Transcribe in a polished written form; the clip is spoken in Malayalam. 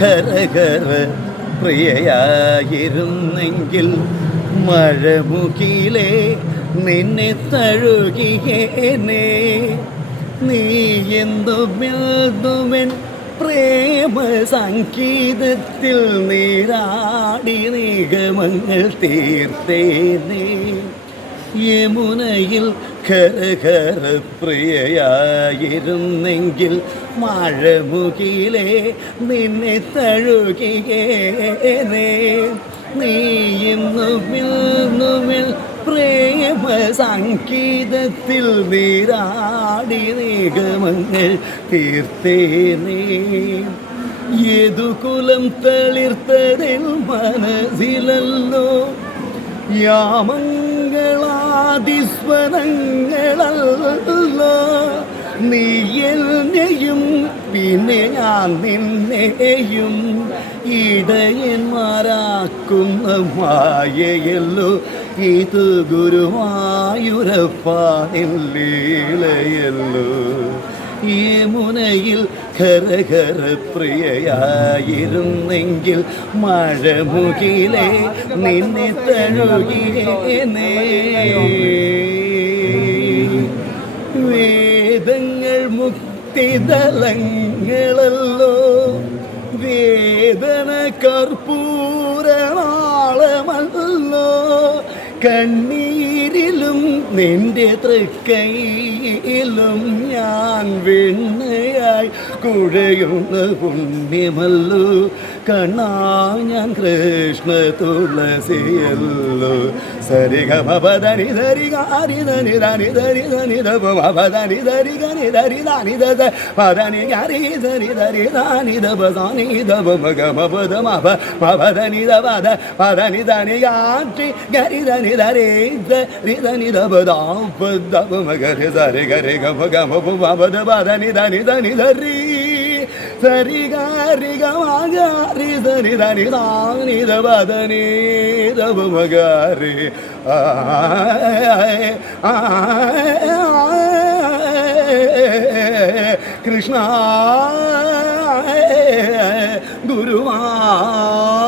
ഖരഖര പ്രിയയായിരുന്നെങ്കിൽ മഴമുകിലേ നിന്നെ തഴുകിയേനേ. നീ എന്തുമെന്തുമെൻ പ്രേമ സംഗീതത്തിൽ നീരാടി നിഗമങ്ങൾ തീർത്തേനേ. യമുനയിൽ ഖരഖര പ്രിയയായിരുന്നെങ്കിൽ മഴമുകിലേ നിന്നെ തഴുകിയേനേ. നീ ഇന്നുമിൽ പ്രേമ സംഗീതത്തിൽ നീരാടി നിഗമങ്ങൾ തീർത്തേനേ. യദുകുലം തളിർത്തതിൽ മനസ്സിലല്ലോ യാമങ്ങളാദിസ്വരങ്ങളല്ലോ. നീ എന്നെയും പിന്നെ ഞാൻ നിന്നെയും ഇടയന്മാരാക്കുന്ന മായയല്ലോ ഇത് ഗുരുവായൂരപ്പാനിൻ ലീലയല്ലോ. യമുനയിൽ ഖരഖര പ്രിയയായിരുന്നെങ്കിൽ മഴമുകിലേ നിന്നെ തഴുകിയേനേ. വേദങ്ങൾ മുക്തിദളങ്ങളല്ലോ വേദന കർപ്പൂരനാളമല്ലോ. കണ്ണീരിലും നിന്റെ തൃക്കൈയിലും ഞാൻ വെണ്ണയായി കുഴയുന്ന പുണ്യമല്ലോ. കണ്ണാ ഞാൻ കൃഷ്ണ തുളസിയല്ലോ. സരിഗമപദനി ധരി ധനി ധനി ധരി ധനി ധനി ധരി ഗനി ധരി ധാനി ധ പദനി ഗരി ധരി ധരി ധാനി ധ ധാനി ധ മഗമപദ മപ മപദനി ധ പദ പദനി ധനി ഗാtri ഗരി ധനി ധരി ധരി ധനി ധ പദ പദ മഗരി ധരി ഗരി ഗമ ഗമ പദ പദനി ധനി ധനി ധരി സരി ഗരി ഗമഗരി ധനി ധനി ധാനി ധ പദനി ധ മഗരി കൃഷ്ണ ഗുരുവായൂരപ്പാ